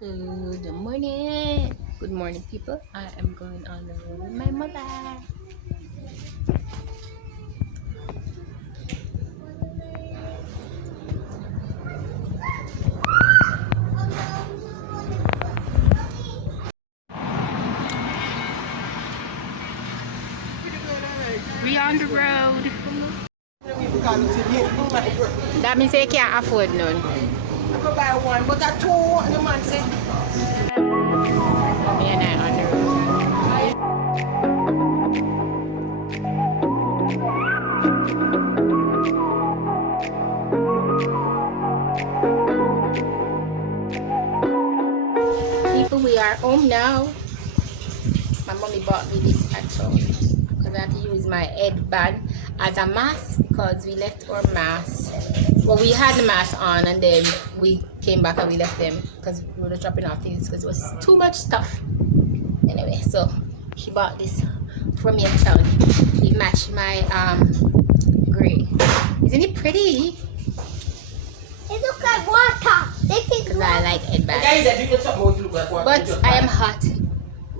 Good morning. Good morning, people. I am going on the road with my mother. We on the road. That means they can't afford none. I could buy one, but I two, and the man said, Me and I on the road. People, we are home now. My mommy bought me this at home because I have to use my headband as a mask because we left our mask. Well, we had the mask on and then we came back and we left them because we were dropping off things because it was too much stuff. Anyway, so she bought this for me and Charlie. It matched my gray. Isn't it pretty? It looks like water. They think Because I like headbands. guys, that you something to look like water. But I am hot.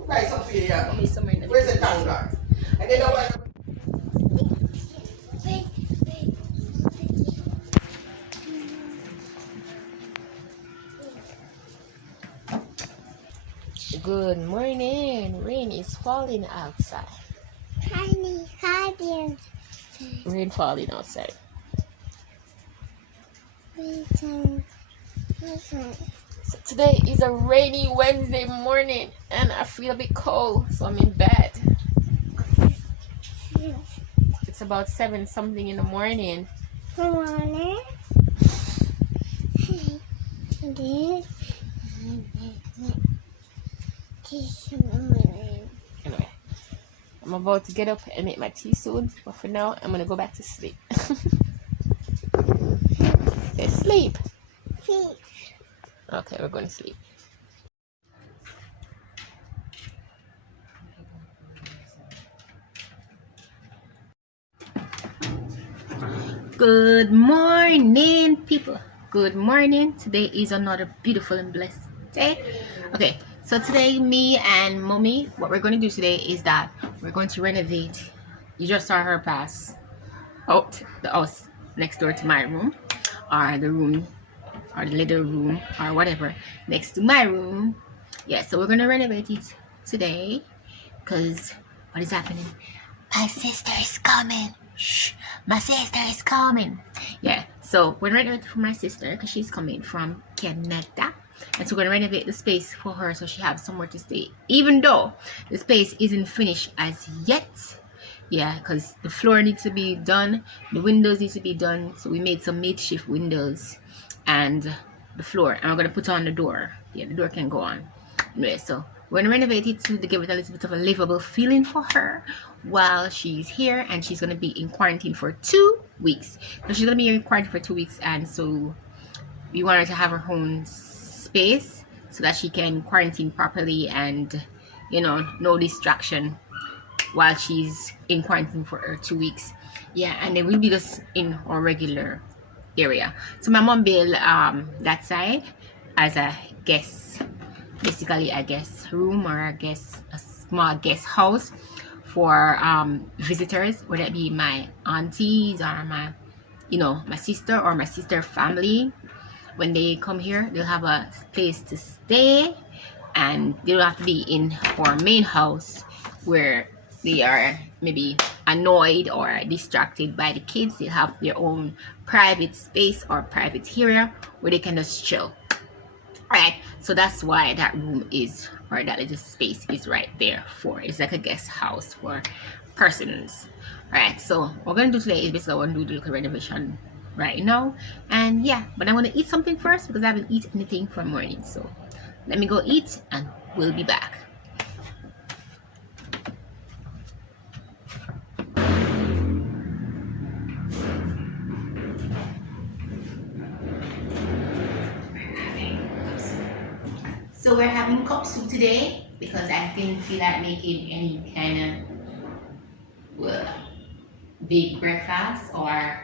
Buy some for you, yeah. Mommy somewhere in the Where's the tank card? And then I want Good morning. Rain is falling outside. tiny hiding. Rain falling outside. Listen. So today is a rainy Wednesday morning and I feel a bit cold, so I'm in bed. It's about 7 something in the morning. Good morning. This morning. Anyway, I'm about to get up and make my tea soon, but for now I'm gonna go back to sleep. Say sleep. Okay, we're going to sleep. Good morning, people. Good morning. Today is another beautiful and blessed day. Okay, so today me and mommy, what we're going to do today is that we're going to renovate. You just saw her pass out the house next door to my room, or the room, or the little room, or whatever next to my room. Yeah, so we're gonna renovate it today because what is happening? My sister is coming. Shh, my sister is coming. Yeah, so we're renovating for my sister because she's coming from Canada, and so we're gonna renovate the space for her so she has somewhere to stay, even though the space isn't finished as yet. Yeah, because the floor needs to be done, the windows need to be done, so we made some makeshift windows and the floor, and we're gonna put on the door. Yeah, the door can go on. Anyway, so we're gonna renovate it to give it a little bit of a livable feeling for her while she's here, and she's gonna be in quarantine for 2 weeks. So she's gonna be in quarantine for 2 weeks, and so we want her to have her own space so that she can quarantine properly and no distraction while she's in quarantine for her 2 weeks. Yeah, and then we'll be just in our regular area. So my mom built that side as a guest, basically a guest room, or a small guest house for visitors, whether it be my aunties or my sister or my sister family. When they come here, they'll have a place to stay, and they don't have to be in our main house where they are maybe annoyed or distracted by the kids. They have their own private space or private area where they can just chill. Alright, so that's why that room is, or that little space is right there for. It's like a guest house for persons. Alright, so what we're gonna do today is basically I want to do the little renovation right now. And yeah, but I want to eat something first because I haven't eaten anything from morning. So let me go eat and we'll be back. So we're having cup soup today because I didn't feel like making any kind of big breakfast or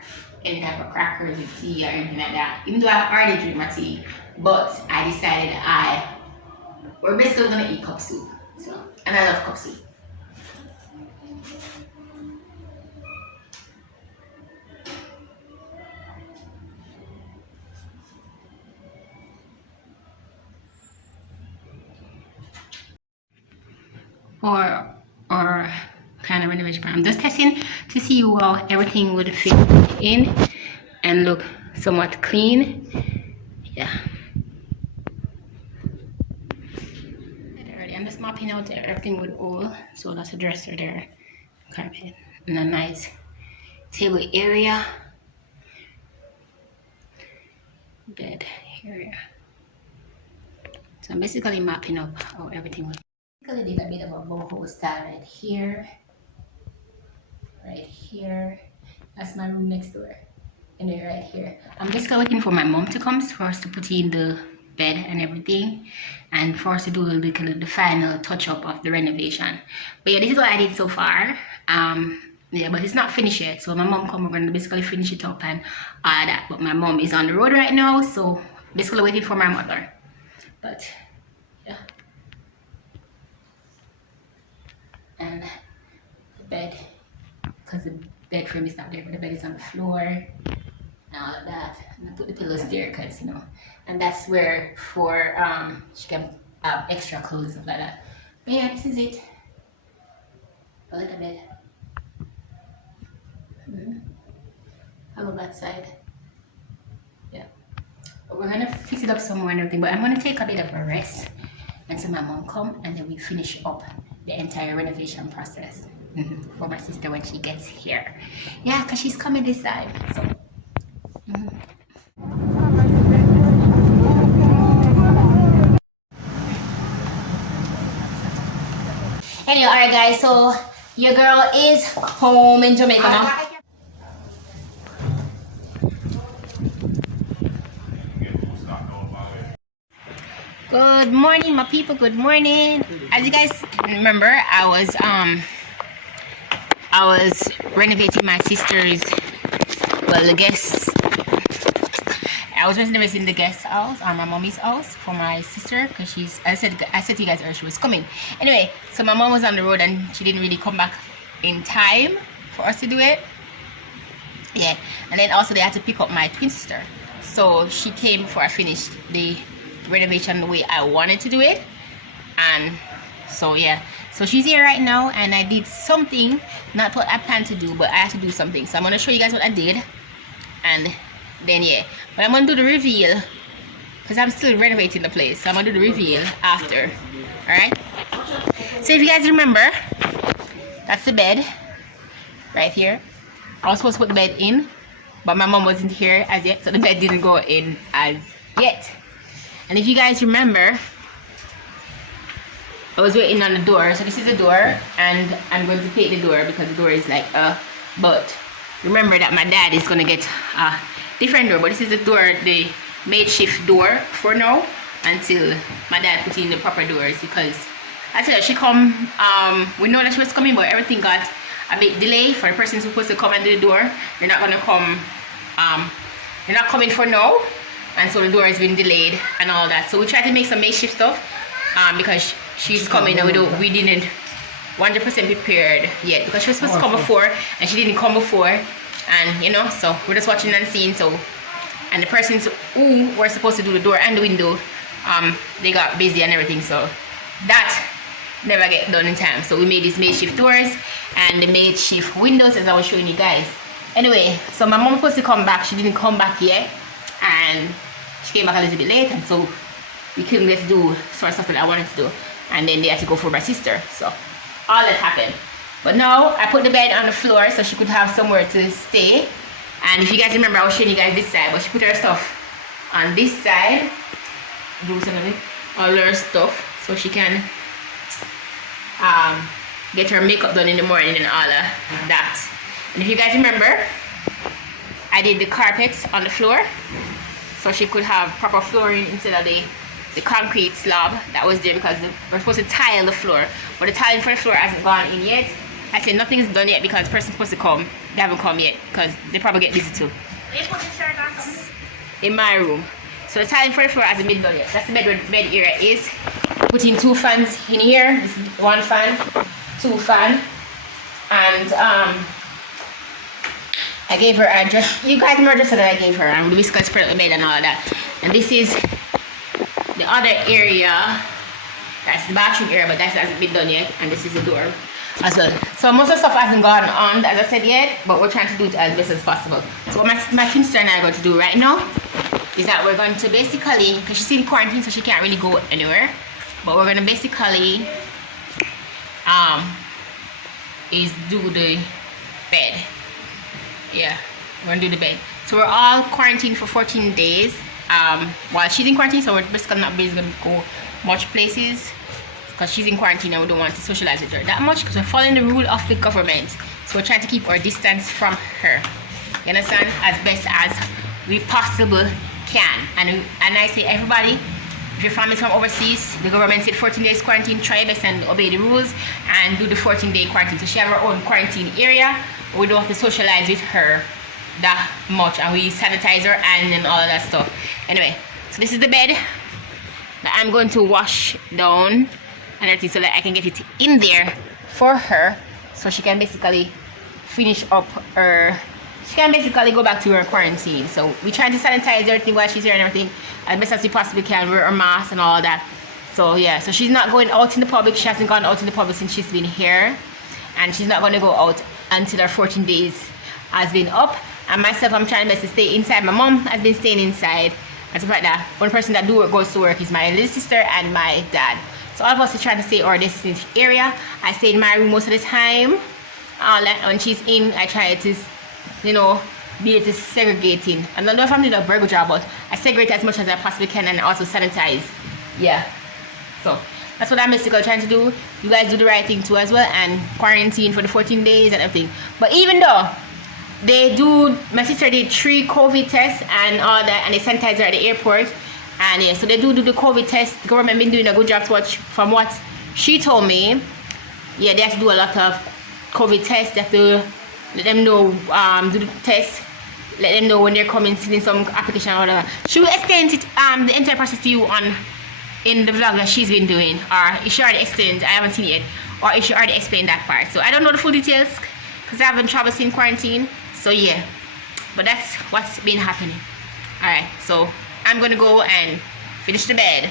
any type of crackers with tea or anything like that. Even though I already drink my tea, but I decided I We're basically gonna eat cup soup. So, and I love cup soup. Or kind of renovation plan. I'm just testing to see how everything would fit in and look somewhat clean. Yeah. I'm just mopping out everything with oil. So that's a dresser there, carpet, and a nice table area, bed area. So I'm basically mapping up how everything was. Basically did a bit of a boho style right here. That's my room next door. And then right here. I'm just waiting for my mom to come for us to put in the bed and everything, and for us to do the final touch up of the renovation. But yeah, this is what I did so far. Yeah, but it's not finished yet. So my mom come, we're gonna basically finish it up and all that. But my mom is on the road right now, so basically waiting for my mother. But yeah. And the bed, because the bed frame is not there, but the bed is on the floor and all of that. And I put the pillows there because, you know, and that's where for she can have extra clothes, stuff like that. But yeah, this is it. A little bed. I love that side. Yeah. But we're gonna fix it up somewhere and everything, but I'm gonna take a bit of a rest until my mom come, and then we finish up the entire renovation process for my sister when she gets here. Yeah, because she's coming this time. So anyway, alright guys, so your girl is home in Jamaica now. Good morning, my people. Good morning. As you guys remember, I was renovating my sister's, well, the guests. I was renovating the guest house or my mommy's house for my sister because I said to you guys earlier she was coming. Anyway, so my mom was on the road and she didn't really come back in time for us to do it. Yeah, and then also they had to pick up my twin sister, so she came before I finished the renovation the way I wanted to do it. And so yeah, so she's here right now, and I did something, not what I planned to do, but I had to do something. So I'm gonna show you guys what I did, and then yeah, but I'm gonna do the reveal because I'm still renovating the place, so I'm gonna do the reveal after. All right, so if you guys remember, that's the bed right here. I was supposed to put the bed in, but my mom wasn't here as yet, so the bed didn't go in as yet. And if you guys remember, I was waiting on the door. So this is the door, and I'm going to take the door because the door is like but remember that my dad is gonna get a different door, but this is the door, the makeshift door for now until my dad puts in the proper doors, because I said she come, we know that she was coming, but everything got a bit delayed for the person supposed to come and do the door. They're not gonna come, they're not coming for now. And so the door has been delayed and all that. So we tried to make some makeshift stuff because she's coming, and we didn't 100% prepared yet because she was supposed to come before and she didn't come before, and you know, so we're just watching and seeing. So, and the persons who were supposed to do the door and the window, they got busy and everything, so that never get done in time. So we made these makeshift doors and the makeshift windows as I was showing you guys. Anyway, so my mom was supposed to come back, she didn't come back yet, and she came back a little bit late, and so we couldn't get to do sort of stuff that I wanted to do, and then they had to go for my sister, so all that happened. But now I put the bed on the floor so she could have somewhere to stay. And if you guys remember, I was showing you guys this side, but she put her stuff on this side, do some of it, all her stuff, so she can get her makeup done in the morning and all of that. And if you guys remember, I did the carpets on the floor so she could have proper flooring instead of the concrete slab that was there, because we're supposed to tile the floor, but the tiling for the floor hasn't gone in yet. I said nothing's done yet because the person's supposed to come. They haven't come yet because they probably get busy too. In my room. So So the tiling for the floor hasn't been done yet. That's the bed where the bed area is. Putting 2 fans in here. This is 1 fan, 2 fan, and I gave her a dress. You guys remember the dress that I gave her, and the whiskers for the bed and all that. And this is the other area. That's the bathroom area, but that hasn't been done yet. And this is the door as well. So most of the stuff hasn't gone on, as I said, yet, but we're trying to do it as best as possible. So what my twin sister and I are going to do right now is that we're going to basically, because she's in quarantine, so she can't really go anywhere, but we're going to basically is do the bed. Yeah, we're going to do the bed. So we're all quarantined for 14 days while she's in quarantine, so we're basically not going to go much places because she's in quarantine and we don't want to socialize with her that much because we're following the rule of the government. So we're trying to keep our distance from her, you understand, as best as we possibly can. And I say, everybody, if your family's from overseas, the government said 14 days quarantine, try your best and obey the rules and do the 14-day quarantine. So she has her own quarantine area, but we don't have to socialize with her that much, and we sanitize her and all of that stuff. Anyway, so this is the bed that I'm going to wash down and everything so that I can get it in there for her, so she can basically finish up her, she can basically go back to her quarantine. So we trying to sanitize everything while she's here and everything as best as we possibly can, wear her mask and all that. So yeah, so she's not going out in the public. She hasn't gone out in the public since she's been here, and she's not going to go out until her 14 days has been up. And myself, I'm trying my best to stay inside. My mom has been staying inside and stuff like that. One person that goes to work is my little sister and my dad. So all of us are trying to stay our destination area. I stay in my room most of the time. When she's in, I try to, you know, be able to segregating. I don't know if I'm doing a very good job, but I segregate as much as I possibly can and also sanitize. Yeah. So that's what I'm basically trying to do. You guys do the right thing too as well and quarantine for the 14 days and everything. But even though they do, my sister did 3 COVID tests and all that, and they sanitize her at the airport. And yeah, so they do the COVID test. The government been doing a good job to watch, from what she told me. Yeah, they have to do a lot of COVID tests. They have to let them know, do the test, let them know when they're coming, sending some application or whatever. She will explain it, the entire process to you in the vlog that she's been doing, or if she already explained, I haven't seen it yet, or if she already explained that part. So I don't know the full details because I haven't traveled in quarantine. So yeah, but that's what's been happening. Alright, so I'm gonna go and finish the bed.